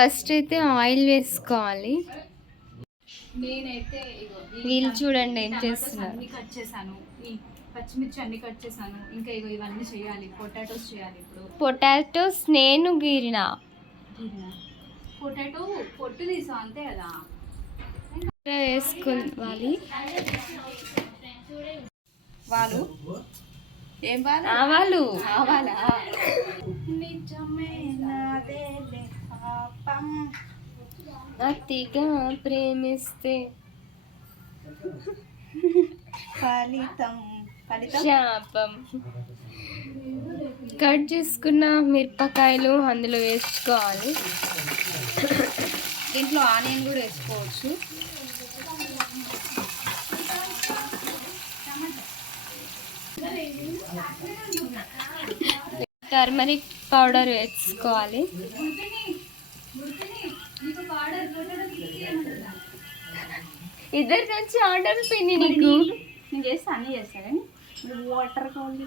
First అయితే oil వేసుకోవాలి. నేనైతే వీళ్ళు చూడండి ఏం చేస్తున్నారు. కట్ చేశాను. ఈ పచ్చిమిర్చి అన్ని కట్ చేశాను. ఇంకా ఇగో ఇవన్నీ చేయాలి. పొటాటోస్ చేయాలి ఇప్పుడు. పొటాటోస్ నేను గీరిన. పొటాటో పొట్టు తీసా అంతే కదా. వేసుకోవాలి వాళ్ళు? ఏం వాళ్ళు? ఆవాలు. కావాలా నిజమే పాపం అతిగా ప్రేమిస్తే ఫలితం? శాపం. కట్ చేసుకున్న మిరపకాయలు అందులో వేసుకోవాలి. దీంట్లో ఆనియన్ కూడా వేసుకోవచ్చు. టర్మరిక్ పౌడర్ వేసుకోవాలి. ఇద్దరి నుంచి ఆర్డర్ పిన్ని నీకు? నేను చేస్తా అన్నీ చేస్తా కానీ వాటర్ కావాలి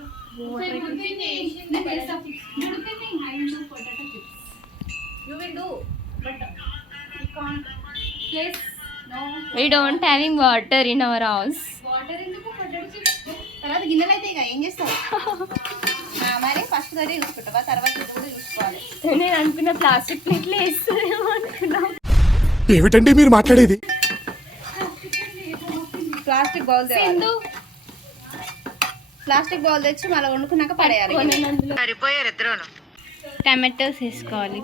you will do but you can't place no we don't having water in our house water ఎందుకు తర్వాత గిన్నెలు అయితే ఇక ఏం చేస్తావు? మరి ఫస్ట్ గడి చూసుకుంటావా? తర్వాత కూడా చూసుకోవాలి. నేను అనుకున్న ప్లాస్టిక్ ప్లేట్లు వేస్తారేమో అనుకున్నా ఏమిటండి మీరు మాట్లాడేది? Plastic bowl Sindhu. Plastic bowl తెచ్చి మళ్ళీ వండుకున్నాక పడేయాలి. నేను అందులో టమాటోస్ వేసుకోవాలి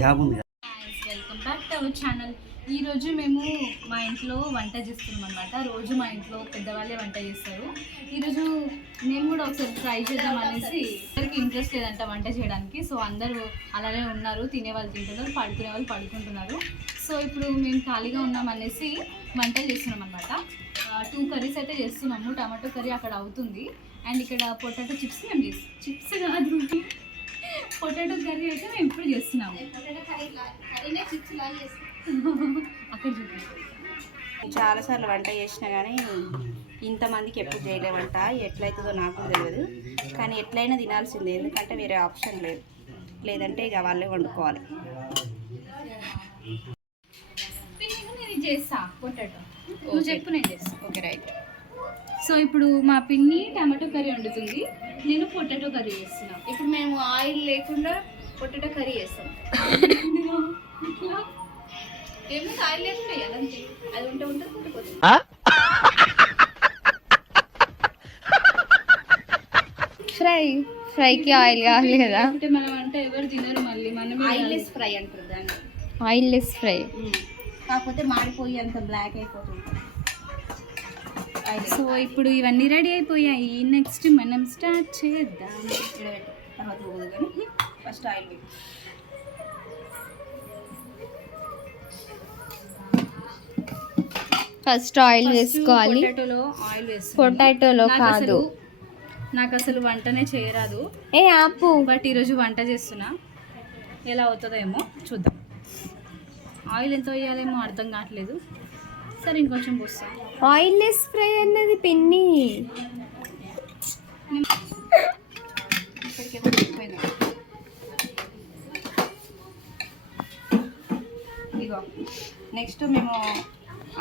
గ్యాప్ ఉంది welcome back to our channel. ఈరోజు మేము మా ఇంట్లో వంట చేస్తున్నాం అనమాట రోజు మా ఇంట్లో పెద్దవాళ్ళే వంట చేస్తారు. ఈరోజు మేము కూడా ఒకసారి ట్రై చేద్దాం అనేసి అందరికి ఇంట్రెస్ట్ లేదంట వంట చేయడానికి. సో అందరూ అలానే ఉన్నారు తినే వాళ్ళు తింటున్నారు పడుకునే వాళ్ళు పడుకుంటున్నారు. సో ఇప్పుడు మేము ఖాళీగా ఉన్నాం అనేసి వంట చేస్తున్నాం అనమాట టూ కర్రీస్ అయితే చేస్తున్నాము. టమాటో కర్రీ అక్కడ అవుతుంది. అండ్ ఇక్కడ పొటాటో చిప్స్ మేము చేస్తాం చిప్స్ కాదు. పొటాటో కర్రీ అయితే మేము ఇప్పుడు చేస్తున్నాము. అక్కడ చాలాసార్లు వంట చేసినా కానీ ఇంతమందికి ఎప్పుడు చేయలే వంట. ఎట్లయితుందో నాకు తెలియదు. కానీ ఎట్లయినా తినాల్సిందే. ఎందుకంటే వేరే ఆప్షన్ లేదు. లేదంటే ఇక వాళ్ళే వండుకోవాలి. చేస్తా పొటాటో. నువ్వు చెప్పు నేను చేస్తా. Okay right. సో ఇప్పుడు మా పిన్ని టమాటో కర్రీ వండుతుంది. నేను పొటాటో కర్రీ చేస్తున్నా. ఇప్పుడు మేము ఆయిల్ లేకుండా పొటాటో కర్రీ చేస్తాం. ఏముంది? ఆయిల్ లేకుండా అదంతే అది ఉంటే ఫ్రై. ఫ్రైకి ఆయిల్ కావాలి కదా. అంటే మనం అంటే ఎవరు తినరు మళ్ళీ మనం ఆయిల్ లెస్ ఫ్రై అంటారు దాన్ని. ఆయిల్ లెస్ ఫ్రై కాకపోతే మాడిపోయి అంత బ్లాక్ అయిపోతుంది. సో ఇప్పుడు ఇవన్నీ రెడీ అయిపోయాయి. నెక్స్ట్ మనం స్టార్ట్ చేద్దాం. తర్వాత కానీ. ఫస్ట్ ఆయిల్ పెట్టు ఫస్ట్ ఆయిల్ వేసుకోవాలి. పొటాటోలో కాదు. అసలు నాకు అసలు వంటనే చేయరాదు. ఏ ఆపు. బట్ ఈరోజు వంట చేస్తున్నా. ఎలా అవుతుందేమో చూద్దాం. ఆయిల్ ఎంత వేయాలేమో అర్థం కావట్లేదు. సరే ఇంకొంచెం పోస్తాం ఆయిల్ లెస్ ఫ్రై అన్నది పిన్ని. ఇగో నెక్స్ట్ మేము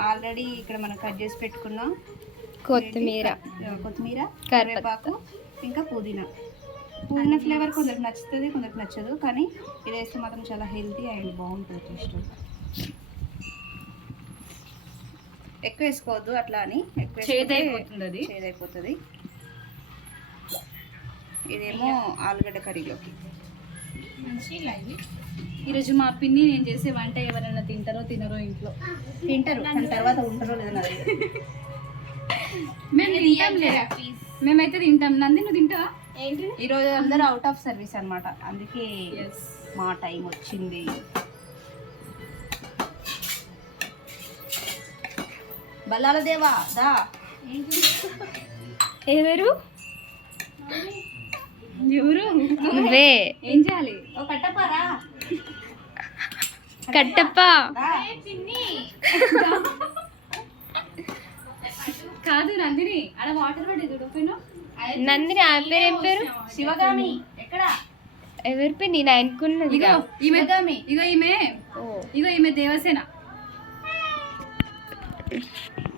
ఆల్రెడీ ఇక్కడ మనం కట్ చేసి పెట్టుకున్నాం కొత్తిమీర ఇదిగో కొత్తిమీర కరివేపాకు. కరివేపాకు ఇంకా పుదీనా పుదీనా ఫ్లేవర్ కొందరికి నచ్చుతుంది కొందరికి నచ్చదు కానీ ఇది వేస్తే మాత్రం చాలా హెల్తీ అండ్ బాగుంటుంది టేస్ట్ ఎక్కువ వేసుకోవద్దు అట్లా అని. ఎక్కువ. చేదైపోతుంది. ఇదేమో ఆలుగడ్డ కర్రీలోకి. ఈరోజు మా పిన్ని నేను చేసే వంట ఎవరైనా తింటారో తినరో ఇంట్లో? తింటారు తర్వాత ఉంటారో లేదో తెలియదు. మేము తింటాంలే మేమైతే తింటాం. నంది నువ్వు తింటావా? ఈరోజు అందరూ అవుట్ ఆఫ్ సర్వీస్ అన్నమాట. అందుకే మా టైం వచ్చింది. బల్లాల దేవా దా. ఎవరు? ఎవరు? నువ్వే. ఏం చేయాలి? ఓ కట్టపారా కట్టప్ప. కాదు నందిని. వాటర్ నందిని ఆ పేరు ఏం పేరు? శివగామి. ఎక్కడ? ఎవరి పేరు నేను అనుకున్నది ఇగో ఈమె ఇగో ఈమె. ఇగో ఈమె దేవసేన.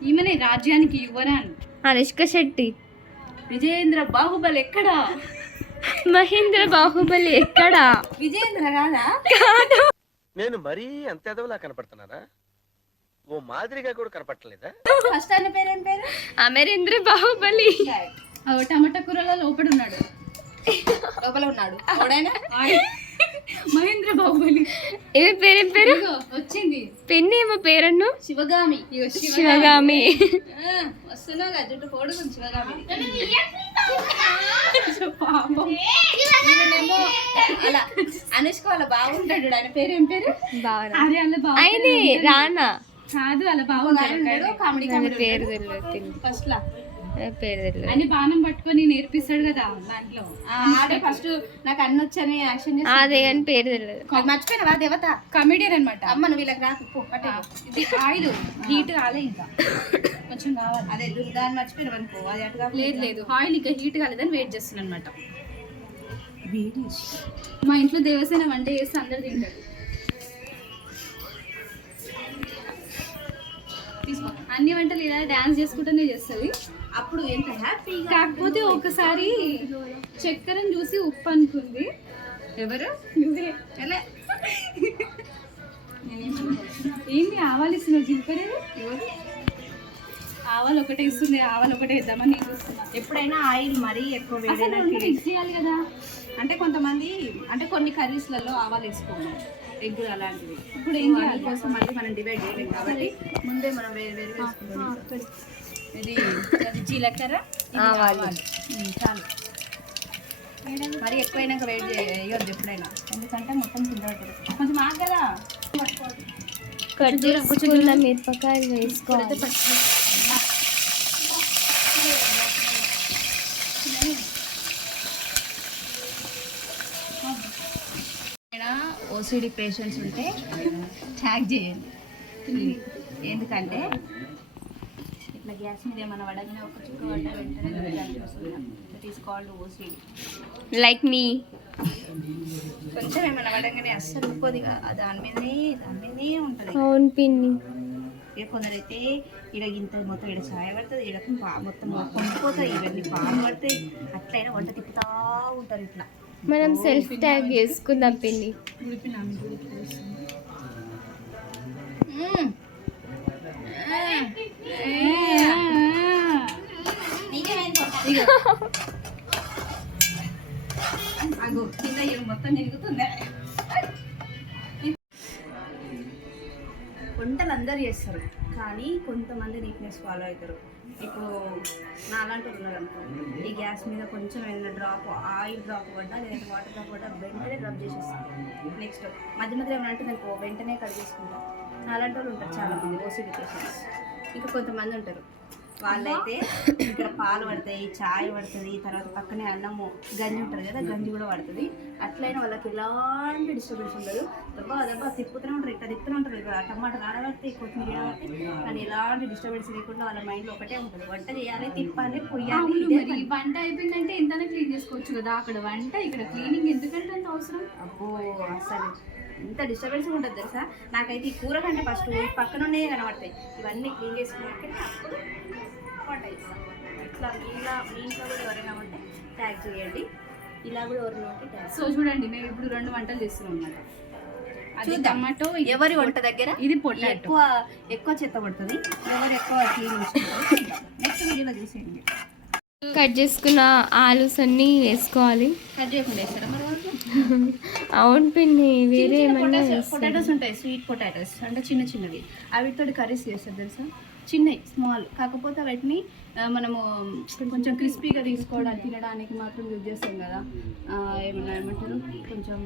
ఈమెనే రాజ్యానికి యువరాణి. అనుష్క శెట్టి. విజయేంద్ర బాహుబలి ఎక్కడ? మహేంద్ర బాహుబలి ఎక్కడా? విజయేంద్ర కాదా. నేను మరీ అంత ఎదవలా కనపడుతున్నానా? ఓ మాదిరిగా కూడా కనపడలేదా ఫస్ట్ ఆయన పేరు ఏం పేరు? అమరేంద్ర బాహుబలి. ఆ టమాటా కూరలో లోపల ఉన్నాడు. లోపల ఉన్నాడు మహేంద్ర బాహుబలి పేరు ఏం పేరు ఇగో వచ్చింది పెన్ను ఏమో పేరన్ను శివగామి శివగామి జుట్టు శివగామి అలా అనుష్క వాళ్ళ బాగుంటాడు ఆయన పేరు ఏం పేరు బాగా ఆయనే రానా కాదు అలా బాగుంటాడు కామెడీ కామెడీ పేరు తెలియదు ఫస్ట్ లా పేరు తెలియదు అని బాణం పట్టుకొని నేర్పిస్తాడు కదా దాంట్లో. ఆ, ఆడే ఫస్ట్ నాకు అన్ని వచ్చని యాక్షన్ చేసి అదే అని పేరు తెలియదు అది మర్చిపోయినవా దేవత? కమెడియన్ అనమాట అమ్మ నువ్వు వీళ్ళకి రాకు. ఇది ఆయిల్ హీట్ కాలే ఇంకా. కొంచెం కావాలి. అదే దాన్ని మర్చిపోయినవు అనుకో అది అటు. లేదు లేదు. ఆయిల్ ఇంకా హీట్ కాలేదని వెయిట్ చేస్తున్నాను అనమాట మా ఇంట్లో దేవసేన వంట చేస్తే అందరు తింటారు. తీసుకో. అన్ని వంటలు ఇలా డాన్స్ చేసుకుంటూనే చేస్తుంది. అప్పుడు ఎంత హ్యాపీగా కాకపోతే ఒకసారి చక్కెరని చూసి ఉప్పు అనుకుంది. ఎవరు? ఏంటి ఆవాలు ఇస్తున్నావు? జీలకర్ర? ఆవాలు ఒకటే ఇస్తుంది ఆవాలు ఒకటే ఇద్దామని చూస్తున్నా. ఎప్పుడైనా ఆయిల్ మరీ ఎక్కువ మిక్స్ చేయాలి కదా. అంటే కొంతమంది అంటే కొన్ని కర్రీస్లలో ఆవాలు వేసుకోము. ఎగ్ అలాంటివి. ఇప్పుడు ఏం చేయాలి? కోసం మళ్ళీ మనం డివైడ్ చేయలేం కాబట్టి ముందే మనం వేరు వేరు వేసుకుంటాం ఇది అది జీలకర్ర చాలు. మరి ఎక్కువైనాక వేడి చేయొద్దు ఎప్పుడైనా. ఎందుకంటే మొత్తం కింద పడుతుంది. కొంచెం ఆగు కదా. కట్ చేసుకున్న మిరపకాయలు వేసుకోవాలి. ఓసిడి పేషెంట్స్ ఉంటే ట్యాగ్ చేయండి. ఎందుకంటే ఇట్లా గ్యాస్ మీద ఏమైనా పడగానే ఒక చుక్క పడ్డ వెంటనే తీసుకోవాలి ఓసిడి లైక్ మీ కొంచెం ఏమైనా పడగానే అస్సలు కొద్దిగా దాని మీదనే దాని మీదనే ఉంటుంది. అవును పిన్ని. ఇక కొందరైతే ఈడ ఇంత మొత్తం ఈడ ఛాయ పడుతుంది పా మొత్తం పొంగిపోతుంది ఇవన్నీ పాలు పడతాయి అట్లయినా వంట తిప్పుతా ఉంటారు ఇట్లా. మనం సెల్ఫ్ ట్యాగ్ చేసుకుందాం పిన్ని. ఇగో. అగో కింద ఈడ మొత్తం తిరుగుతుంది వంటలు అందరు చేస్తారు కానీ కొంతమంది నీట్నెస్ ఫాలో అవుతారు. ఇప్పుడు నా అలాంటి ఉన్నారు అనుకో ఈ గ్యాస్ మీద కొంచెం ఏదైనా డ్రాప్ ఆయిల్ డ్రాప్ పడ్డా లేదా వాటర్ డ్రాప్ పడ్డా వెంటనే డ్రాప్ చేసేస్తాను నెక్స్ట్ మధ్య మధ్య ఏమైనా అంటే అనుకో వెంటనే కట్ చేసుకుంటాం. నా అలాంటి వాళ్ళు ఉంటారు చాలా మంది ఓసిడి పేషెంట్స్ ఇంకా కొంతమంది ఉంటారు. వాళ్ళైతే ఇక్కడ పాలు పడతాయి చాయ్ పడుతుంది తర్వాత పక్కనే అన్నము గంజి ఉంటుంది కదా గంజి కూడా పడుతుంది. అట్లయినా వాళ్ళకి ఎలాంటి డిస్టర్బెన్స్ ఉండదు. దెబ్బ దెబ్బ తిప్పుతూనే ఉంటారు ఇట్లా తిప్పుతూనే ఉంటారు. ఇక టమాటాలు ఆడబడితే కొత్తిమీర ఆడబడితే కానీ ఎలాంటి డిస్టర్బెన్స్ లేకుండా వాళ్ళ మైండ్లో ఒకటే ఉంటుంది. వంట చేయాలి తిప్పాలి పొయ్యాలి మరి. వంట అయిపోయిందంటే ఎంతనే క్లీన్ చేసుకోవచ్చు కదా. అక్కడ వంట ఇక్కడ క్లీనింగ్ ఎందుకంటే అంత అవసరం? అబ్బో అసలు ఎంత డిస్టర్బెన్స్ ఉంటుంది తెలుసా? నాకైతే ఈ కూర కంటే ఫస్ట్ పక్కనున్నే కనబడతాయి. ఇవన్నీ క్లీన్ చేసుకున్నాక అప్పుడు వంట చేస్తాం ఇట్లా ఇలా మీ ఇంట్లో కూడా ఎవరైనా ఉంటే ట్యాగ్ చేయండి. ఇలా కూడా ఎవరైనా ఉంటే ట్యాగ్ సో చూడండి మేము ఇప్పుడు రెండు వంటలు చేస్తున్నాం అన్నమాట. అది చూద్దాం. టమాటో ఎవరి వంట దగ్గర? ఇది పొటాటో. ఎక్కువ ఎక్కువ చెత్త పడుతుంది. ఎవరు ఎక్కువ నెక్స్ట్ వీడియోలో చూసేయండి. కట్ చేసుకున్న ఆలూస్ అన్ని వేసుకోవాలి. కట్ చేయకుండా అవును పిన్ని వేరే ఏమన్నా. పొటాటోస్ ఉంటాయి స్వీట్ పొటాటోస్. అంటే చిన్న చిన్నవి. అవితో కర్రీస్ చేస్తారు తెలుసా? చిన్నవి స్మాల్. కాకపోతే వాటిని మనము కొంచెం క్రిస్పీగా తీసుకోవడానికి తినడానికి మాత్రం యూజ్ చేస్తాం కదా. ఏమన్నా ఏమంటారు? కొంచెం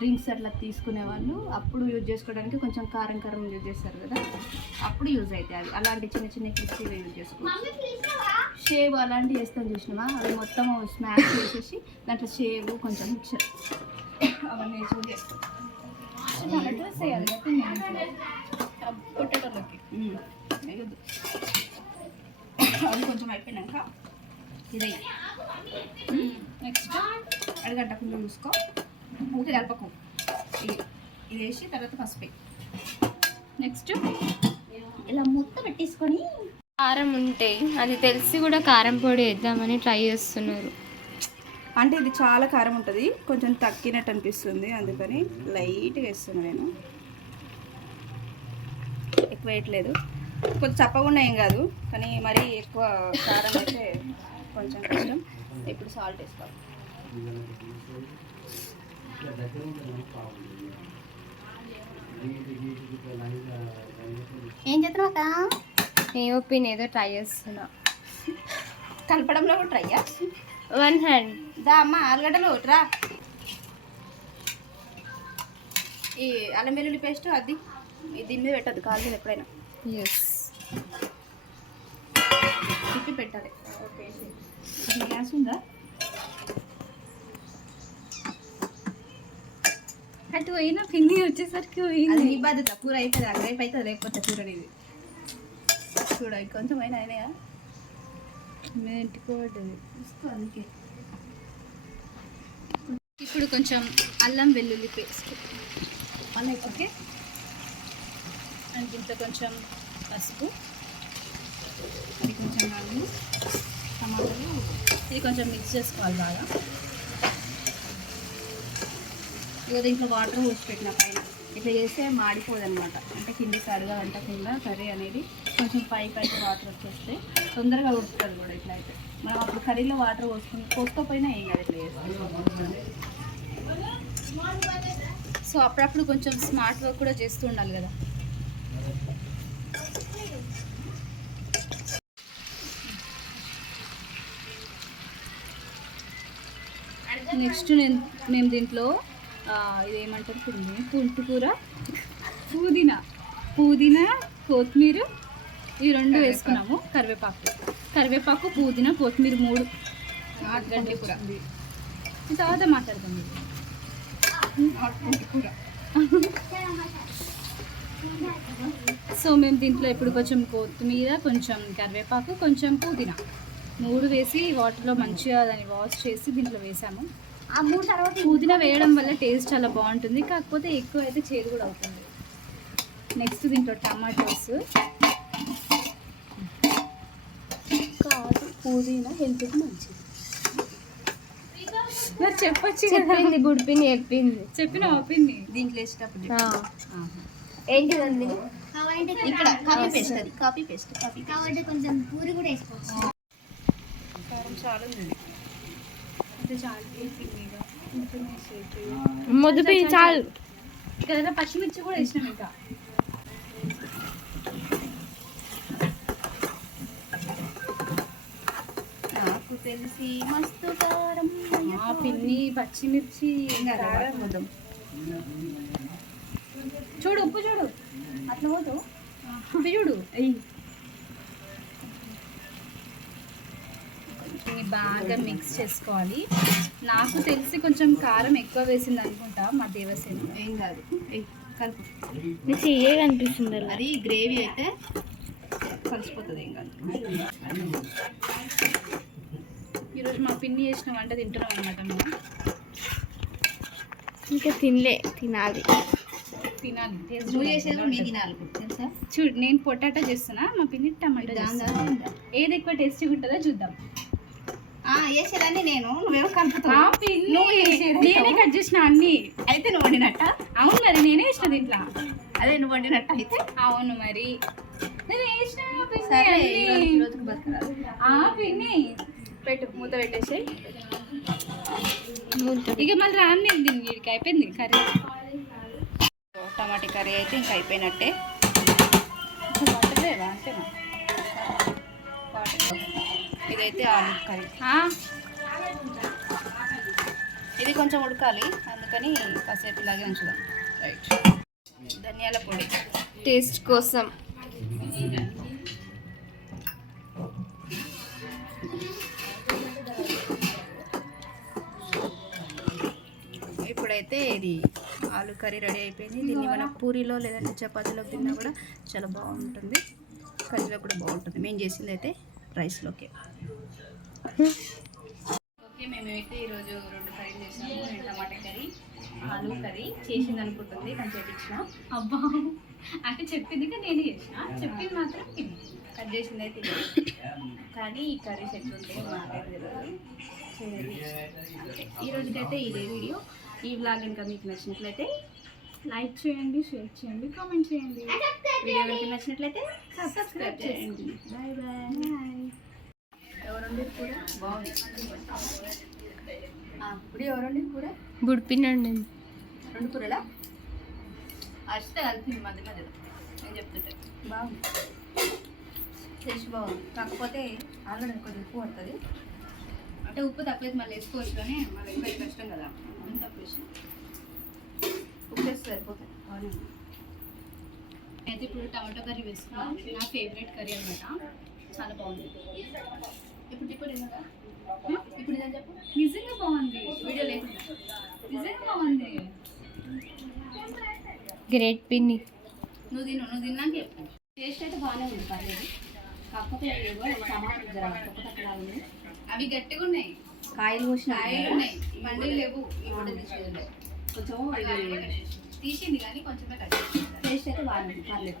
డ్రింక్స్ అట్లా తీసుకునే వాళ్ళు అప్పుడు యూజ్ చేసుకోవడానికి కొంచెం కారం కారం యూజ్ చేస్తారు కదా. అప్పుడు యూజ్ అవుతాయి అవి. అలాంటి చిన్న చిన్న క్రిస్పీగా యూజ్ చేసుకోవచ్చు. షేవ్ అలాంటివి వేస్తాం చూసినావా? అవి మొత్తం స్మాష్ చేసేసి దాంట్లో షేవ్ కొంచెం మిక్చర్ అవన్నీ యూజ్ చేస్తాం పొట్టేటోళ్ళకి. వేయొద్దు అది కొంచెం అయిపోయినాక ఇది నెక్స్ట్ అడగంటకుండా చూసుకో ఊరికే కలపకు. ఇది ఇది వేసి తర్వాత పసుపు. నెక్స్ట్ ఇలా మూత పెట్టేసుకొని కారం ఉంటే అది తెలిసి కూడా కారం పొడి వేద్దామని ట్రై చేస్తున్నారు. అంటే ఇది చాలా కారం ఉంటుంది. కొంచెం తక్కినట్టు అనిపిస్తుంది. అందుకని లైట్గా వేస్తున్నాను నేను. ఎక్కువ వేయట్లేదు. కొంచెం చప్పకుండా ఏం కాదు కానీ మరీ ఎక్కువ కారం అయితే కొంచెం కష్టం. ఇప్పుడు సాల్ట్ వేసుకోవాలి. ఏం చేస్తున్నావు ఏమో పిన్ ఏదో ట్రై చేస్తున్నా. కలపడంలో కూడా ట్రై వన్ హ్యాండ్. దా అమ్మ ఆలుగడ్డలు రా. ఈ అల్లం వెల్లుల్లి పేస్ట్ అది. దీని మీద పెట్టద్దు కాలు ఎప్పుడైనా. ఎస్ తిప్పి పెట్టాలి. అసలు గ్యాస్ ఉందా? అటు పోయిన పిన్ని వచ్చేసరికి పోయింది. నీ బాధ్యత. కూర అవుతుంది అది రేపు అవుతుంది లేకపోతే కూర అనేది చూడ కొంచెం అయినా అయినాయా? అందుకే. ఇప్పుడు కొంచెం అల్లం వెల్లుల్లి పేస్ట్. అలా ఓకే. అండ్ దీంట్లో కొంచెం పసుపు. అది కొంచెం అల్లం టమాటాలు. ఇది కొంచెం మిక్స్ చేసుకోవాలి బాగా. ఇక దీంట్లో వాటర్ పోసి పెట్టిన పైన. ఇట్లా చేస్తే మాడిపోదు అనమాట అంటే కిందికి అడుగు అంటకుండా కర్రీ అనేది కొంచెం పై పైకి వాటర్ వచ్చేస్తే తొందరగా ఉడుకుతుంది కూడా ఇట్లా అయితే. మనం అప్పుడు కర్రీలో వాటర్ పోసుకుని పోసుకోకపోయినా ఏం కాదు ఇట్లా చేస్తాం. సో అప్పుడప్పుడు కొంచెం స్మార్ట్ వర్క్ కూడా చేస్తూ ఉండాలి కదా. నెక్స్ట్ నేను మేము దీంట్లో ఇదేమంటారు పుదీనా పుంటుకూర పుదీనా పుదీనా కొత్తిమీర ఈ రెండు వేసుకున్నాము కరివేపాకు. కరివేపాకు పుదీనా కొత్తిమీర మూడు. గంటలు కూర తర్వాత మాట్లాడదాం. కూర సో మేము దీంట్లో ఇప్పుడు కొంచెం కొత్తిమీర కొంచెం కరివేపాకు కొంచెం పుదీనా. మూడు వేసి వాటర్లో మంచిగా దాన్ని వాష్ చేసి దీంట్లో వేసాము. ఆ మూడు తర్వాత పుదీనా వేయడం వల్ల టేస్ట్ చాలా బాగుంటుంది. కాకపోతే ఎక్కువ అయితే చేదు కూడా అవుతుంది. నెక్స్ట్ దీంట్లో టమాటోస్. కాదు పుదీనా హెల్త్కి మంచిది. మరి చెప్పొచ్చు కదా. చెప్పింది బుడిపిని చెప్పింది. చెప్పిన ఒపింది దీంట్లో వేసేటప్పుడు. ఏంటిదండి ఇక్కడ కాపీ పేస్ట్ అది. కాపీ పేస్ట్ కాపీ కాబట్టి కొంచెం పూరి కూడా వేసుకోవచ్చు. మొదటి చాలు. ఇక్కడ పచ్చిమిర్చి కూడా వేసినాం ఇంకా. నాకు తెలిసి మస్తు కారం ఆ పిన్ని పచ్చిమిర్చి కారం. వద్దాం చూడు ఉప్పు చూడు. అట్లా ఉప్పు చూడు. అయ్యి దీన్ని బాగా మిక్స్ చేసుకోవాలి. నాకు తెలిసి కొంచెం కారం ఎక్కువ వేసింది అనుకుంటా మా దేవసేన. ఏం కాదు. ఏయ్, కలుపు. నీకు చెయ్యగా అనిపిస్తుంది అలా? అది గ్రేవీ అయితే కలిసిపోతుంది ఏం కాదు. ఈరోజు మా పిన్ని చేసిన వంట తింటున్నాం అనమాట మేము. ఇంకా తినలే తినాలి. తినాలి. టేస్ట్ నువ్వు చేసేది మీ తినాలి తెలుసా? చూడు నేను పొటాటో చేస్తున్నా మా పిన్ని టమాటో ఏది ఎక్కువ టేస్టీగా ఉంటుందో చూద్దాం. వేసేదాన్ని నేను. నువ్వేమో కలుపుతావు నువ్వు నేనే కట్ చేసిన అన్ని. అయితే నువ్వు వండినట్ట? అవును మరి నేనే వేసిన దీంట్లో. అదే నువ్వు వండినట్ట అయితే? అవును మరి. నేను వేసిన పిన్ని పెట్టు మూత పెట్టేసి. ఇక మళ్ళీ రాను నేను వీడికి అయిపోయింది కర్రీ. టమాటా కర్రీ అయితే ఇంకా అయిపోయినట్టే. వాటర్ లేవా అంతేనా? ఇదైతే ఆలు కర్రీ. ఇది కొంచెం ఉడకాలి అందుకని కాసేపు ఇలాగే ఉంచుదాం. రైట్ ధనియాల పొడి. టేస్ట్ కోసం. ఇప్పుడైతే ఇది ఆలు కర్రీ రెడీ అయిపోయింది. దీన్ని మన పూరిలో లేదంటే చపాతీలో తిన్నా కూడా చాలా బాగుంటుంది. కర్రీలో కూడా బాగుంటుంది. మేము చేసింది అయితే రైస్లోకి. ఓకే మేమైతే ఈరోజు రెండు కర్రీ చేసాము టమాటా కర్రీ ఆలు కర్రీ చేసింది అనుకుంటుంది కానీ చేపించిన. అబ్బా అంటే చెప్పింది నేనే చేసిన చెప్పింది మాత్రం కట్ చేసింది అయితే. కానీ ఈ కర్రీస్ ఎట్లుంటాయి మాకైతే తెలియదు ఈ రోజుకైతే ఇదే వీడియో. ఈ వ్లాగ్ ఇంకా మీకు నచ్చినట్లయితే లైక్ చేయండి షేర్ చేయండి కామెంట్ చేయండి. వీడియో నచ్చినట్లయితే సబ్స్క్రైబ్ చేయండి. Bye bye. ఇప్పుడు ఎవరండి కూడా? బుడిపినండి. రెండు కూరలా? అరిస్తే కలిపింది మధ్య మధ్యలో. నేను చెప్తుంటే. బాగుంది. టేస్ట్ బాగుంది. కాకపోతే ఆల్రెడీ కొంచెం ఉప్పు పడుతుంది. అంటే ఉప్పు తక్కువ మళ్ళీ వేసుకోవచ్చు కానీ మళ్ళీ ఎక్కువ కష్టం కదా. అందుకని తక్కువ ఉప్పు వేస్తే సరిపోతుంది. అయితే ఇప్పుడు టమాటో కర్రీ వేసుకున్నాం నా ఫేవరెట్ కర్రీ అనమాట. చాలా బాగుంది. ఇప్పుడు ఇప్పుడు ఏమన్నా ఇప్పుడు ఇదని చెప్పు. నిజంగా బాగుంది వీడియో లేకుండా. నిజంగా బాగుంది. గ్రేట్ పిన్ని. నువ్వు తిను నువ్వు తిన్నాక చెప్పు. టేస్ట్ అయితే బాగానే ఉంది పర్లేదు. కాకపోతే ఏవో టమాటాలు జర తక్కువ తక్కువ ఉంది అవి గట్టిగా ఉన్నాయి. కాయలు కోసిన కాయలు ఉన్నాయి. పండుగ లేవు తీసేది కొంచెం ఇది తీసింది కానీ కొంచెమే కట్ టేస్ట్ అయితే బాగానే ఉంది పర్లేదు.